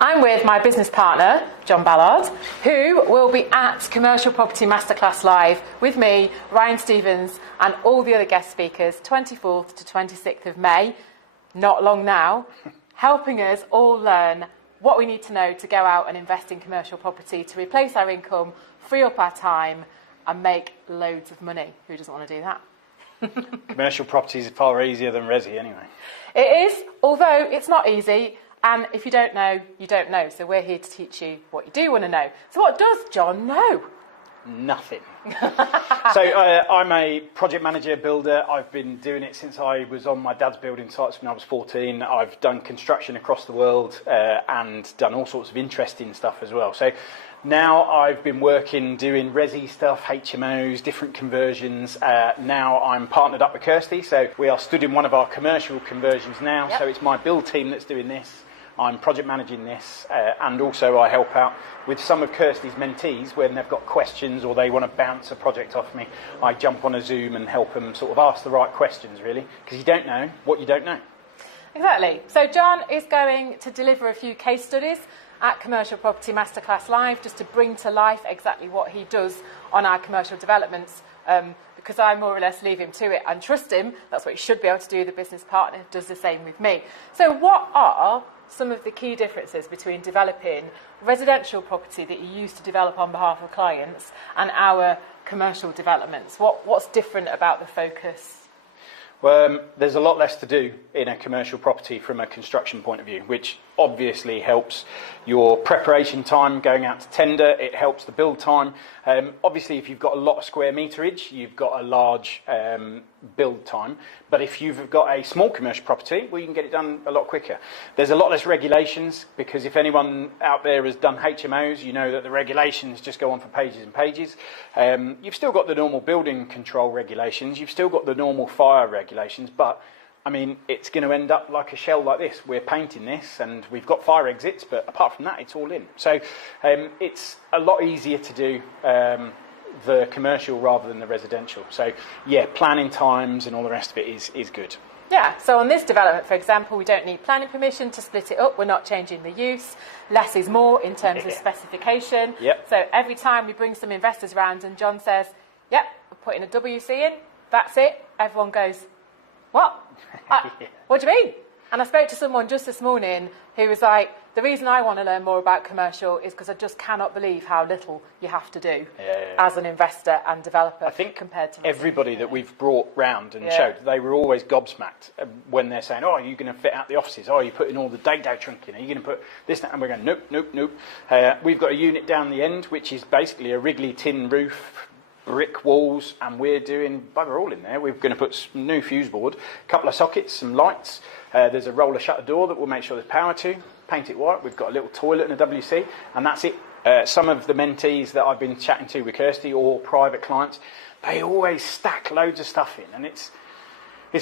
I'm with my business partner, John Ballard, who will be at Commercial Property Masterclass Live with me, Ryan Stevens, and all the other guest speakers, 24th to 26th of May, not long now, helping us all learn what we need to know to go out and invest in commercial property to replace our income, free up our time, and make loads of money. Who doesn't want to do that? Commercial property is far easier than resi anyway. It is, although it's not easy. And if you don't know, you don't know. So we're here to teach you what you do want to know. So what does John know? Nothing. So I'm a project manager, builder. I've been doing it since I was on my dad's building sites when I was 14. I've done construction across the world and done all sorts of interesting stuff as well. So now I've been working doing resi stuff, HMOs, different conversions. Now I'm partnered up with Kirsty. So we are stood in one of our commercial conversions now. Yep. So it's my build team that's doing this. I'm project managing this, and also I help out with some of Kirsty's mentees when they've got questions or they want to bounce a project off me. I jump on a Zoom and help them sort of ask the right questions, really, because you don't know what you don't know. Exactly. So John is going to deliver a few case studies at Commercial Property Masterclass Live just to bring to life exactly what he does on our commercial developments, because I more or less leave him to it and trust him. That's what he should be able to do. The business partner does the same with me. So what are some of the key differences between developing residential property that you used to develop on behalf of clients and our commercial developments? What's different about the focus? Well, there's a lot less to do in a commercial property from a construction point of view, which obviously helps your preparation time going out to tender. It helps the build time. Obviously, if you've got a lot of square meterage, you've got a large build time. But if you've got a small commercial property, well, you can get it done a lot quicker. There's a lot less regulations, because if anyone out there has done HMOs, you know that the regulations just go on for pages and pages. You've still got the normal building control regulations. You've still got the normal fire regulations, but I mean, it's going to end up like a shell like this. We're painting this and we've got fire exits, but apart from that, it's all in. So it's a lot easier to do the commercial rather than the residential. So yeah, planning times and all the rest of it is good. Yeah, so on this development, for example, we don't need planning permission to split it up. We're not changing the use. Less is more in terms of specification. Yep. So every time we bring some investors around and John says, yep, we're putting a WC in, that's it. Everyone goes, what? What do you mean? And I spoke to someone just this morning who was like, the reason I want to learn more about commercial is because I just cannot believe how little you have to do as an investor and developer. I think compared to everybody that we've brought round and showed, they were always gobsmacked when they're saying, oh, are you going to fit out the offices? Oh, are you putting all the dado trunk in? Are you going to put this, that? And we're going, nope, nope, nope. We've got a unit down the end, which is basically a wriggly tin roof, brick walls, and we're doing bugger all in there. We're going to put some new fuse board, a couple of sockets, some lights. There's a roller shutter door that we'll make sure there's power to. Paint it white. We've got a little toilet and a WC, and that's it. Some of the mentees that I've been chatting to with Kirsty or private clients, they always stack loads of stuff in, and it's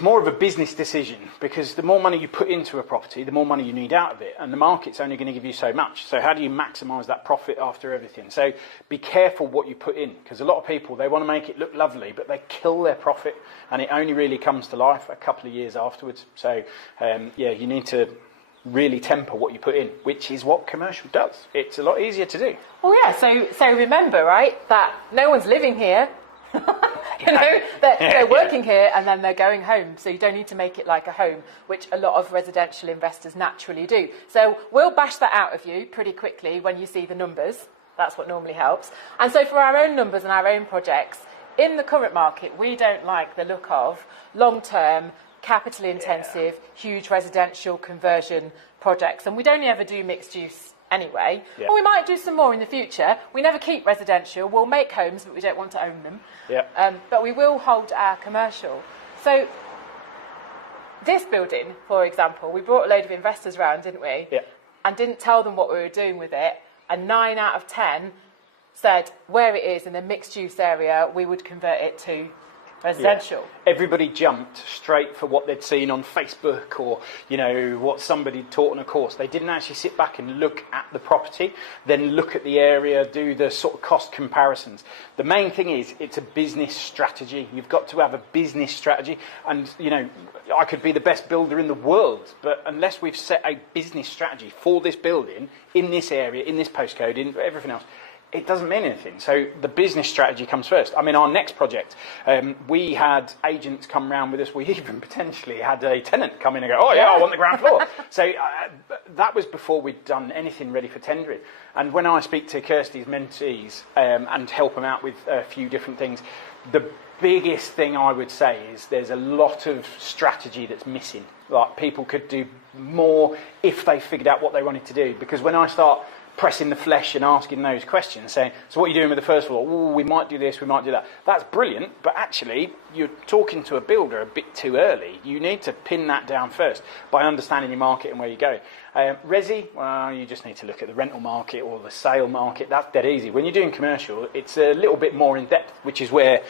more of a business decision, because the more money you put into a property, the more money you need out of it, and the market's only going to give you so much. So how do you maximise that profit after everything? So be careful what you put in, because a lot of people, they want to make it look lovely, but they kill their profit, and it only really comes to life a couple of years afterwards. So yeah, you need to really temper what you put in, which is what commercial does. It's a lot easier to do. Oh yeah, so remember, right, that no one's living here. They're working here and then they're going home, so you don't need to make it like a home, which a lot of residential investors naturally do. So we'll bash that out of you pretty quickly when you see the numbers. That's what normally helps. And so for our own numbers and our own projects, in the current market, we don't like the look of long-term, capital intensive, huge residential conversion projects, and we'd only ever do mixed use anyway. And we might do some more in the future. We never keep residential. We'll make homes, but we don't want to own them. But we will hold our commercial. So this building, for example, we brought a load of investors around, didn't we? And didn't tell them what we were doing with it, and 9 out of 10 said where it is in the mixed use area, we would convert it to residential. Yeah. Everybody jumped straight for what they'd seen on Facebook or, you know, what somebody taught on a course. They didn't actually sit back and look at the property, then look at the area, do the sort of cost comparisons. The main thing is it's a business strategy. You've got to have a business strategy. And, you know, I could be the best builder in the world, but unless we've set a business strategy for this building, in this area, in this postcode, in everything else, it doesn't mean anything. So the business strategy comes first. I mean, our next project, we had agents come round with us. We even potentially had a tenant come in and go, oh yeah, I want the ground floor. So that was before we'd done anything ready for tendering. And when I speak to Kirsty's mentees and help them out with a few different things, the biggest thing I would say is there's a lot of strategy that's missing. Like, people could do more if they figured out what they wanted to do. Because when I start pressing the flesh and asking those questions, saying, so what are you doing with the first floor? Oh, we might do this, we might do that. That's brilliant, but actually you're talking to a builder a bit too early. You need to pin that down first by understanding your market and where you go. Resi, well, you just need to look at the rental market or the sale market. That's dead easy. When you're doing commercial, it's a little bit more in depth, which is where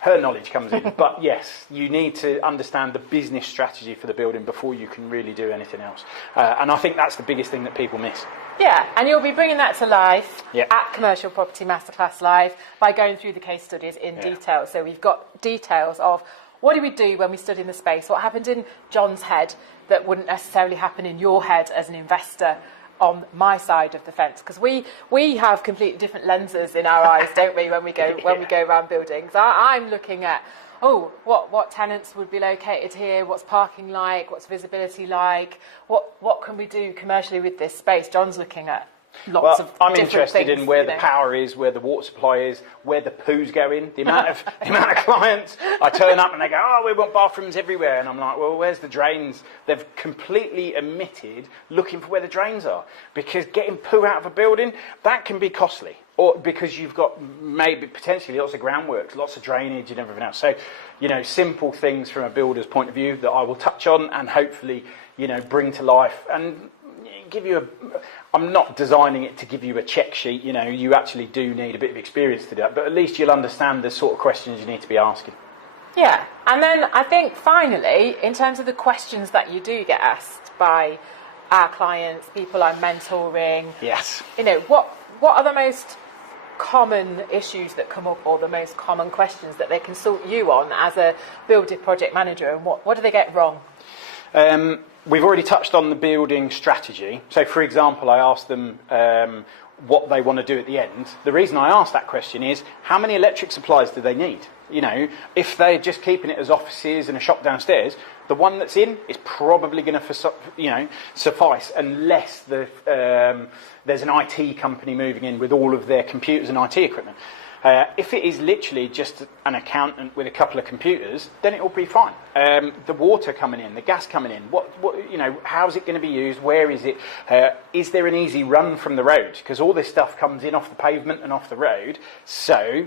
her knowledge comes in. But yes, you need to understand the business strategy for the building before you can really do anything else. And I think that's the biggest thing that people miss. Yeah, and you'll be bringing that to life Yeah. at Commercial Property Masterclass Live by going through the case studies in detail. So we've got details of what do we do when we stood in the space, what happened in John's head that wouldn't necessarily happen in your head as an investor on my side of the fence, because we have completely different lenses in our eyes, don't we, when we go around buildings. I'm looking at, what tenants would be located here, what's parking like, what's visibility like, what can we do commercially with this space. John's looking at lots of I'm different interested things, in where the power is, where the water supply is, where the poo's going. The amount of clients I turn up and they go, oh, we want bathrooms everywhere, and I'm like, well, where's the drains? They've completely omitted looking for where the drains are, because getting poo out of a building, that can be costly, or because you've got maybe potentially lots of groundworks, lots of drainage and everything else. So, you know, simple things from a builder's point of view that I will touch on and hopefully, you know, bring to life and give you I'm not designing it to give you a check sheet. You know, you actually do need a bit of experience to do that, but at least you'll understand the sort of questions you need to be asking. Yeah, and then I think finally, in terms of the questions that you do get asked by our clients, people I'm mentoring, Yes. you know, what are the most common issues that come up, or the most common questions that they consult you on as a building project manager, and what do they get wrong? We've already touched on the building strategy. So, for example, I asked them what they want to do at the end. The reason I asked that question is, how many electric supplies do they need? You know, if they're just keeping it as offices and a shop downstairs, the one that's in is probably going to, suffice, unless there's an IT company moving in with all of their computers and IT equipment. If it is literally just an accountant with a couple of computers, then it will be fine. The water coming in, the gas coming in, how's it going to be used? Where is it? Is there an easy run from the road? Because all this stuff comes in off the pavement and off the road. So,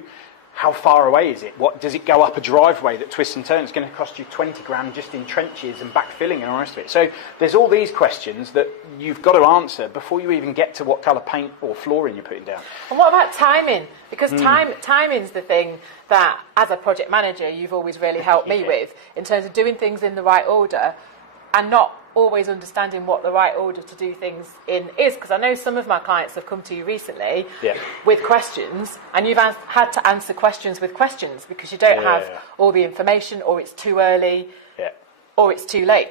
how far away is it? What does it go up a driveway that twists and turns? It's going to cost you 20 grand just in trenches and backfilling and all the rest of it. So there's all these questions that you've got to answer before you even get to what colour paint or flooring you're putting down. And what about timing? Because timing's the thing that, as a project manager, you've always really helped me with, in terms of doing things in the right order and not always understanding what the right order to do things in is. Because I know some of my clients have come to you recently with questions, and you've had to answer questions with questions because you don't have all the information, or it's too early, or it's too late.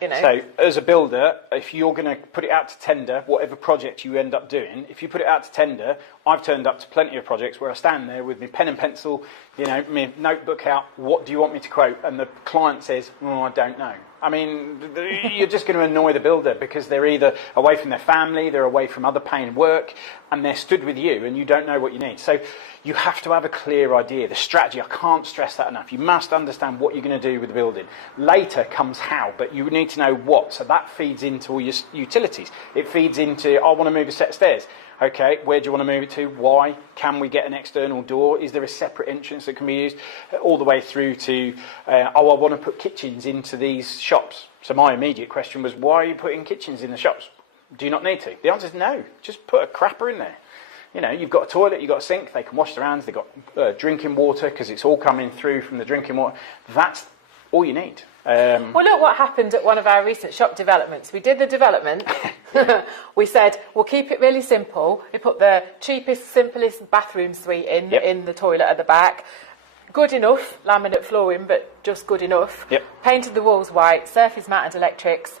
You know? So, as a builder, if you're going to put it out to tender, whatever project you end up doing, if you put it out to tender, I've turned up to plenty of projects where I stand there with my pen and pencil, my notebook out, what do you want me to quote? And the client says, I don't know. I mean, you're just going to annoy the builder because they're either away from their family, they're away from other paying work, and they're stood with you and you don't know what you need. So you have to have a clear idea. The strategy, I can't stress that enough. You must understand what you're going to do with the building. Later comes how, but you need to know what. So that feeds into all your utilities. It feeds into, I want to move a set of stairs. Okay, where do you want to move it to? Why? Can we get an external door? Is there a separate entrance that can be used? All the way through to, I want to put kitchens into these shops. So my immediate question was, why are you putting kitchens in the shops? Do you not need to? The answer is no. Just put a crapper in there. You know, you've got a toilet, you've got a sink, they can wash their hands, they've got drinking water because it's all coming through from the drinking water. That's all you need. Well, look what happened at one of our recent shop developments. We did the development. We said, we'll keep it really simple. We put the cheapest, simplest bathroom suite in the toilet at the back. Good enough, laminate flooring, but just good enough. Yep. Painted the walls white, surface matted electrics,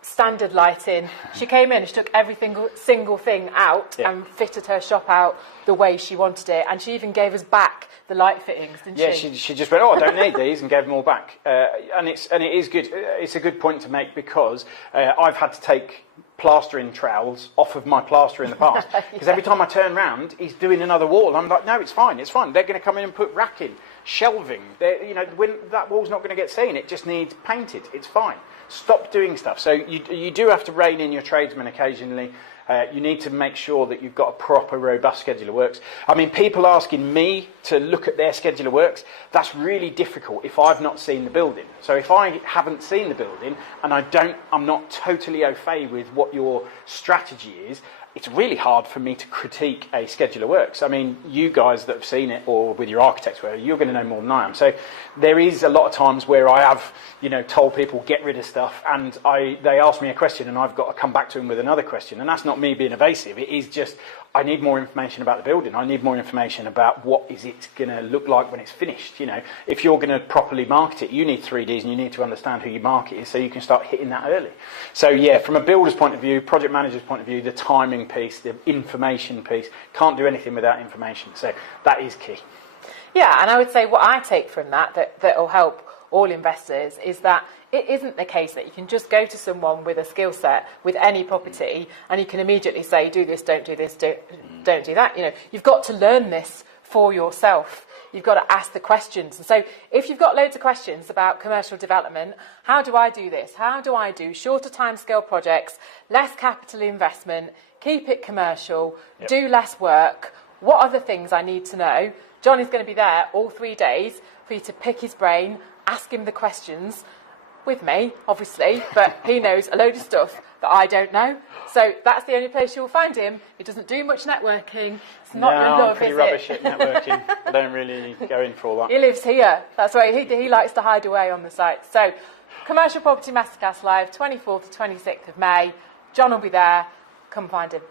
standard lighting. She came in and she took every single thing out and fitted her shop out the way she wanted it. And she even gave us back the light fittings, didn't she? Yeah, she just went, oh, I don't need these, and gave them all back. And it is good. It's a good point to make because I've had to take plastering trowels off of my plaster in the past because every time I turn round, he's doing another wall. I'm like, no, it's fine, it's fine. They're going to come in and put racking, shelving. You know, when that wall's not going to get seen, it just needs painted. It's fine. Stop doing stuff. So you do have to rein in your tradesmen occasionally. You need to make sure that you've got a proper, robust schedule of works. I mean, people asking me to look at their schedule of works, that's really difficult if I've not seen the building. So if I haven't seen the building and I'm not totally au fait with what your strategy is, it's really hard for me to critique a schedule of works. I mean, you guys that have seen it, or with your architects, you're going to know more than I am. So there is a lot of times where I have, told people get rid of stuff, and they ask me a question, and I've got to come back to them with another question. And that's not me being evasive. It is just I need more information about the building. I need more information about what is it going to look like when it's finished. If you're going to properly market it, you need 3Ds, and you need to understand who your market is, so you can start hitting that early. So yeah, from a builder's point of view, project manager's point of view, the timing piece, the information piece, can't do anything without information. So that is key. Yeah, and I would say what I take from that will help all investors is that it isn't the case that you can just go to someone with a skill set with any property and you can immediately say, do this, don't do this, don't do that. You've got to learn this for yourself. You've got to ask the questions. And so if you've got loads of questions about commercial development, how do I do this? How do I do shorter timescale projects, less capital investment, keep it commercial, do less work? What are the things I need to know? John is going to be there all 3 days for you to pick his brain, ask him the questions, with me, obviously, but he knows a load of stuff that I don't know. So that's the only place you'll find him. He doesn't do much networking. It's not your love, I'm pretty is rubbish it? at networking. I don't really go in for all that. He lives here. That's why he likes to hide away on the site. So, Commercial Property Masterclass Live, 24th to 26th of May. John will be there. Come find him.